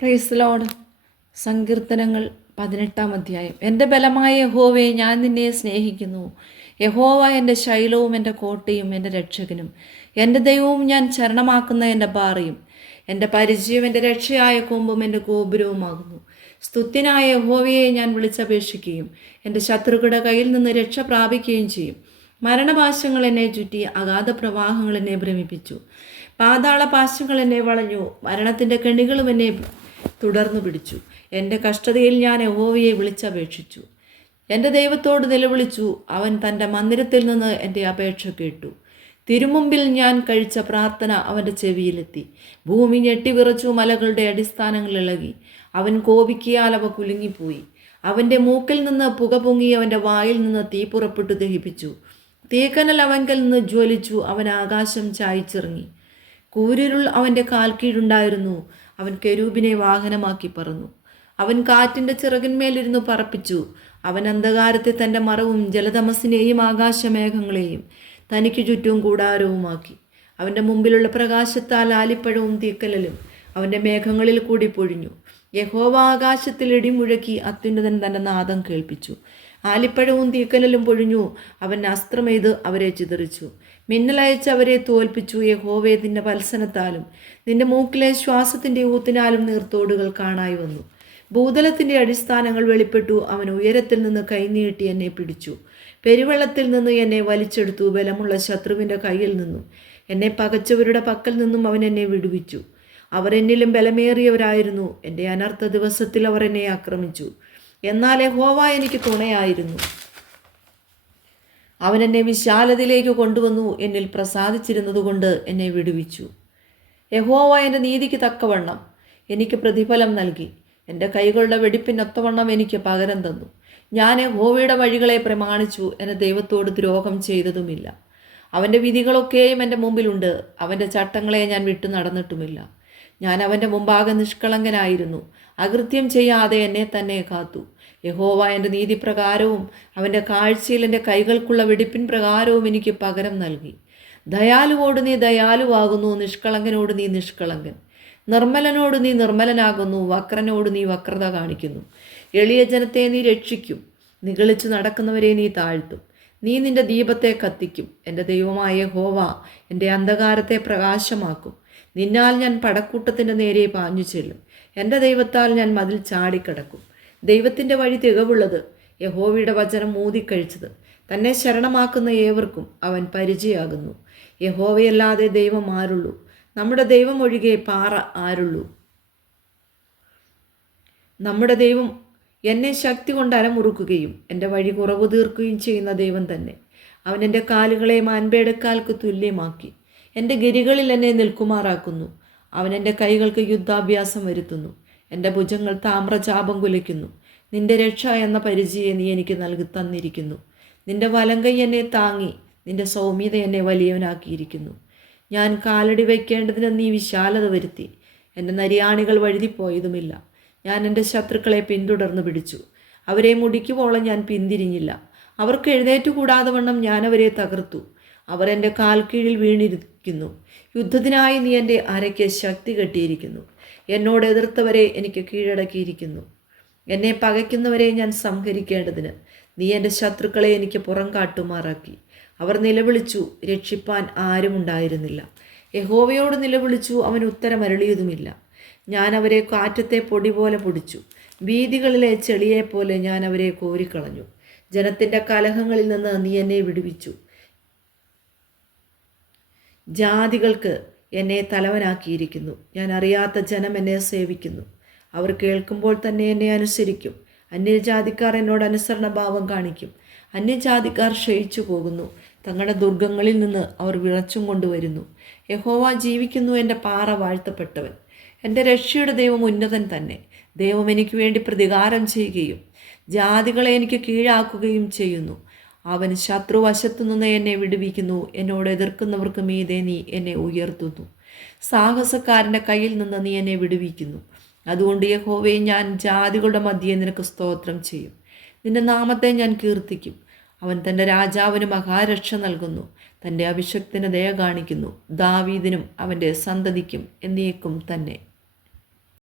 Praise Lord. സങ്കീർത്തനങ്ങൾ 18-ാം അധ്യായം. എൻ്റെ ബലമായ യഹോവയെ, ഞാൻ നിന്നെ സ്നേഹിക്കുന്നു. യഹോവ എൻ്റെ ശൈലവും എൻ്റെ കോട്ടയും എൻ്റെ രക്ഷകനും എൻ്റെ ദൈവവും ഞാൻ ശരണമാക്കുന്ന എൻ്റെ പാറയും എൻ്റെ പരിചയം എൻ്റെ രക്ഷയായ കൊമ്പും എൻ്റെ ഗോപുരവുമാകുന്നു. സ്തുത്യനായ യഹോവയെ ഞാൻ വിളിച്ചപേക്ഷിക്കുകയും എൻ്റെ ശത്രുക്കളുടെ കയ്യിൽ നിന്ന് രക്ഷ പ്രാപിക്കുകയും ചെയ്യും. മരണപാശങ്ങൾ എന്നെ ചുറ്റി, അഗാധ പ്രവാഹങ്ങൾ എന്നെ ഭ്രമിപ്പിച്ചു. പാതാള പാശങ്ങൾ എന്നെ വളഞ്ഞു, മരണത്തിൻ്റെ കെണികളും എന്നെ തുടർന്നു പിടിച്ചു. എൻ്റെ കഷ്ടതയിൽ ഞാൻ യഹോവയെ വിളിച്ചപേക്ഷിച്ചു, എൻ്റെ ദൈവത്തോട് നിലവിളിച്ചു. അവൻ തൻ്റെ മന്ദിരത്തിൽ നിന്ന് എൻ്റെ അപേക്ഷ കേട്ടു. തിരുമുമ്പിൽ ഞാൻ കഴിച്ച പ്രാർത്ഥന അവൻ്റെ ചെവിയിലെത്തി. ഭൂമി ഞെട്ടിവിറച്ചു, മലകളുടെ അടിസ്ഥാനങ്ങൾ ഇളകി. അവൻ കോപിക്കിയാൽ അവ കുലുങ്ങിപ്പോയി. അവൻ്റെ മൂക്കിൽ നിന്ന് പുക പൊങ്ങി, അവൻ്റെ വായിൽ നിന്ന് തീ പുറപ്പെട്ടു ദഹിപ്പിച്ചു. തീക്കനൽ അവങ്കൽ നിന്ന് ജ്വലിച്ചു. അവൻ ആകാശം ചായച്ചിറങ്ങി. കൂരിരുൾ അവൻ്റെ കാൽ കീഴുണ്ടായിരുന്നു. അവൻ കെരൂബിനെ വാഹനമാക്കി പറന്നു. അവൻ കാറ്റിൻ്റെ ചിറകിന്മേലിരുന്നു പറപ്പിച്ചു. അവൻ അന്ധകാരത്തെ തൻ്റെ മറവും ജലതമസിനെയും ആകാശമേഘങ്ങളെയും തനിക്ക് ചുറ്റും കൂടാരവുമാക്കി. അവൻ്റെ മുമ്പിലുള്ള പ്രകാശത്താൽ ആലിപ്പഴവും തീക്കലലും അവൻ്റെ മേഘങ്ങളിൽ കൂടി പൊഴിഞ്ഞു. യഹോവ ആകാശത്തിൽ ഇടിമുഴക്കി, അത്യുന്നതൻ തൻ്റെ നാദം കേൾപ്പിച്ചു. ആലിപ്പഴവും തീക്കലലും പൊഴിഞ്ഞു. അവൻ അസ്ത്രമെയ്ത് അവരെ ചിതറിച്ചു. മിന്നലയച്ച് അവരെ തോൽപ്പിച്ചു. യഹോവേ, നിന്റെ വത്സനത്താലും നിന്റെ മൂക്കിലെ ശ്വാസത്തിൻ്റെ ഊത്തിനാലും നീർത്തോടുകൾ കാണായി വന്നു. ഭൂതലത്തിൻ്റെ അടിസ്ഥാനങ്ങൾ വെളിപ്പെട്ടു. അവൻ ഉയരത്തിൽ നിന്ന് കൈനീട്ടി എന്നെ പിടിച്ചു. പെരുവെള്ളത്തിൽ നിന്ന് എന്നെ വലിച്ചെടുത്തു. ബലമുള്ള ശത്രുവിൻ്റെ കയ്യിൽ നിന്നും, എന്നെ പകച്ചവരുടെ പക്കൽ നിന്നും അവൻ എന്നെ വിടുവിച്ചു. അവർ എന്നിലും ബലമേറിയവരായിരുന്നു. എൻ്റെ അനർത്ഥ ദിവസത്തിൽ അവർ എന്നെ ആക്രമിച്ചു. എന്നാൽ യഹോവ എനിക്ക് തുണയായിരുന്നു. അവൻ എന്നെ വിശാലതയിലേക്ക് കൊണ്ടുവന്നു. എന്നിൽ പ്രസാദിച്ചിരുന്നതുകൊണ്ട് എന്നെ വിടുവിച്ചു. യഹോവ എൻ്റെ നീതിക്ക് തക്കവണ്ണം എനിക്ക് പ്രതിഫലം നൽകി. എൻ്റെ കൈകളുടെ വെടിപ്പിനൊത്തവണ്ണം എനിക്ക് പകരം തന്നു. ഞാൻ യഹോവയുടെ വഴികളെ പ്രമാണിച്ചു, എൻ്റെ ദൈവത്തോട് ദ്രോഹം ചെയ്തതുമില്ല. അവൻ്റെ വിധികളൊക്കെയും എൻ്റെ മുമ്പിലുണ്ട്. അവൻ്റെ ചട്ടങ്ങളെ ഞാൻ വിട്ടു നടന്നിട്ടുമില്ല. ഞാൻ അവൻ്റെ മുമ്പാകെ നിഷ്കളങ്കനായിരുന്നു. അകൃത്യം ചെയ്യാതെ എന്നെ തന്നെ കാത്തു. യഹോവ എൻ്റെ നീതിപ്രകാരവും അവൻ്റെ കാഴ്ചയിൽ എൻ്റെ കൈകൾക്കുള്ള വെടിപ്പിൻ പ്രകാരവും എനിക്ക് പകരം നൽകി. ദയാലുവോട് നീ ദയാലുവാകുന്നു, നിഷ്കളങ്കനോട് നീ നിഷ്കളങ്കൻ. നിർമ്മലനോട് നീ നിർമ്മലനാകുന്നു, വക്രനോട് നീ വക്രത കാണിക്കുന്നു. എളിയ ജനത്തെ നീ രക്ഷിക്കും, നിഗളിച്ചു നടക്കുന്നവരെ നീ താഴ്ത്തും. നീ നിന്റെ ദീപത്തെ കത്തിക്കും. എൻ്റെ ദൈവമായ യഹോവ എൻ്റെ അന്ധകാരത്തെ പ്രകാശമാക്കും. നിന്നാൽ ഞാൻ പടക്കൂട്ടത്തിൻ്റെ നേരെ പാഞ്ഞു ചെല്ലും. എൻ്റെ ദൈവത്താൽ ഞാൻ മതിൽ ചാടിക്കടക്കും. ദൈവത്തിൻ്റെ വഴി തികവുള്ളത്, യഹോവയുടെ വചനം ഊതിക്കഴിച്ചത്. തന്നെ ശരണമാക്കുന്ന ഏവർക്കും അവൻ പരിചയാകുന്നു. യഹോവയല്ലാതെ ദൈവം ആരുള്ളൂ? നമ്മുടെ ദൈവം ഒഴികെ പാറ ആരുള്ളൂ? നമ്മുടെ ദൈവം എന്നെ ശക്തി കൊണ്ട് അരമുറുക്കുകയും എൻ്റെ വഴി കുറവ് തീർക്കുകയും ചെയ്യുന്ന ദൈവം തന്നെ. അവൻ എൻ്റെ കാലുകളെ മാൻപേടക്കാൽക്ക് തുല്യമാക്കി എൻ്റെ ഗിരികളിൽ എന്നെ നിൽക്കുമാറാക്കുന്നു. അവൻ എൻ്റെ കൈകൾക്ക് യുദ്ധാഭ്യാസം വരുത്തുന്നു. എൻ്റെ ഭുജങ്ങൾ താമ്രചാപം കുലയ്ക്കുന്നു. നിന്റെ രക്ഷ എന്ന പരിചയെ നീ എനിക്ക് നൽകി തന്നിരിക്കുന്നു. നിന്റെ വലങ്കൈ എന്നെ താങ്ങി, നിന്റെ സൗമ്യത എന്നെ വലിയവനാക്കിയിരിക്കുന്നു. ഞാൻ കാലടി വയ്ക്കേണ്ടതിന് നീ വിശാലത വരുത്തി. എൻ്റെ നരിയാണികൾ വഴുതിപ്പോയതുമില്ല. ഞാൻ എൻ്റെ ശത്രുക്കളെ പിന്തുടർന്നു പിടിച്ചു. അവരെ മുടിക്കുവോളം ഞാൻ പിന്തിരിഞ്ഞില്ല. അവർക്ക് എഴുന്നേറ്റുകൂടാതെ വണ്ണം ഞാൻ അവരെ തകർത്തു. അവർ എൻ്റെ കാൽ കീഴിൽ വീണിരിക്കുന്നു. യുദ്ധത്തിനായി നീ എൻ്റെ അരയ്ക്ക് ശക്തി കെട്ടിയിരിക്കുന്നു. എന്നോട് എതിർത്തവരെ എനിക്ക് കീഴടക്കിയിരിക്കുന്നു. എന്നെ പകയ്ക്കുന്നവരെ ഞാൻ സംഹരിക്കേണ്ടതിന് നീ എൻ്റെ ശത്രുക്കളെ എനിക്ക് പുറം കാട്ടുമാറാക്കി. അവർ നിലവിളിച്ചു, രക്ഷിപ്പാൻ ആരുമുണ്ടായിരുന്നില്ല. യഹോവയോട് നിലവിളിച്ചു, അവൻ ഉത്തരമരുളിയതുമില്ല. ഞാൻ അവരെ കാറ്റത്തെ പൊടി പോലെ പൊടിച്ചു. വീഥികളിലെ ചെളിയെപ്പോലെ ഞാൻ അവരെ കോരിക്കളഞ്ഞു. ജനത്തിൻ്റെ കലഹങ്ങളിൽ നിന്ന് നീ എന്നെ വിടുവിച്ചു. ജാതികൾക്ക് എന്നെ തലവനാക്കിയിരിക്കുന്നു. ഞാൻ അറിയാത്ത ജനം എന്നെ സേവിക്കുന്നു. അവർ കേൾക്കുമ്പോൾ തന്നെ എന്നെ അനുസരിക്കും. അന്യജാതിക്കാർ എന്നോട് അനുസരണഭാവം കാണിക്കും. അന്യജാതിക്കാർ ക്ഷയിച്ചു പോകുന്നു. തങ്ങളുടെ ദുർഗങ്ങളിൽ നിന്ന് അവർ വിളച്ചും കൊണ്ടുവരുന്നു. യഹോവ ജീവിക്കുന്നു, എൻ്റെ പാറ വാഴ്ത്തപ്പെട്ടവൻ. എൻ്റെ രക്ഷയുടെ ദൈവം ഉന്നതൻ തന്നെ. ദൈവം എനിക്ക് വേണ്ടി പ്രതികാരം ചെയ്യുകയും ജാതികളെ എനിക്ക് കീഴാക്കുകയും ചെയ്യുന്നു. അവൻ ശത്രുവശത്തു നിന്ന് എന്നെ വിടുവിക്കുന്നു. എന്നോട് എതിർക്കുന്നവർക്ക് മീതെ നീ എന്നെ ഉയർത്തുന്നു. സാഹസക്കാരൻ്റെ കയ്യിൽ നിന്ന് നീ എന്നെ വിടുവിക്കുന്നു. അതുകൊണ്ട് യഹോവേ, ഞാൻ ജാതികളുടെ മധ്യേ നിനക്ക് സ്തോത്രം ചെയ്യും. നിന്റെ നാമത്തെ ഞാൻ കീർത്തിക്കും. അവൻ തൻ്റെ രാജാവിന് മഹാരക്ഷ നൽകുന്നു. തൻ്റെ അഭിഷക്തന് ദയ കാണിക്കുന്നു. ദാവീദിനും അവൻ്റെ സന്തതിക്കും എന്നേക്കും തന്നെ.